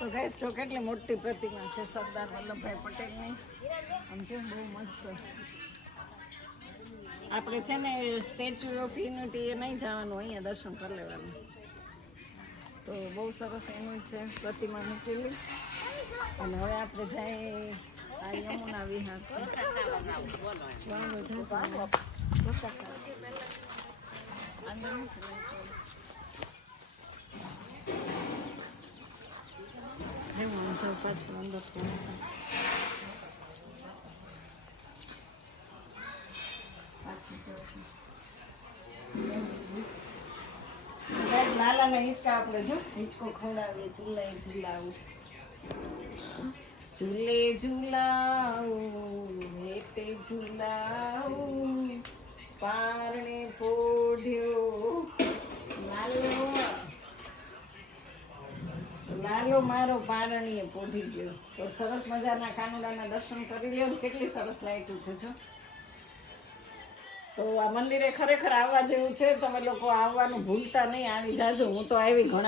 તો ગાઈસ જો કેટલી મોટી પ્રતિમા છે સરદાર વલ્લભભાઈ પટેલની. આમ છે બહુ મસ્ત. આપણે છે ને સ્ટેચ્યુ ઓફ યુનિટી એ નહીં જવાનું, અહીંયા દર્શન કરી લેવાનું. તો બહુ સરસ એનું છે પ્રતિમા મૂકેલી. અને હવે આપણે જઈએ આ યમુના વિહાર છે. પાછળ અંદર નાના હિંચકા આપણે જો હિંચકો ખવડાવીએ, ઝૂલાએ ઝૂલાવું, ઝૂલે ઝૂલાવું હેતે ઝૂલાવું, પારણે પોઢ્યો લાલો મારો પારણીએ પોઢી ગયો. તો સરસ મજાના કાનુડાના દર્શન કરી લ્યો. કેટલી સરસ લાગ્યું છે જો. તો આ મંદિરે ખરેખર આવવા જેવું છે. તમે લોકો આવવાનું ભૂલતા નહીં, આવી જાજો. હું તો આવી ઘણા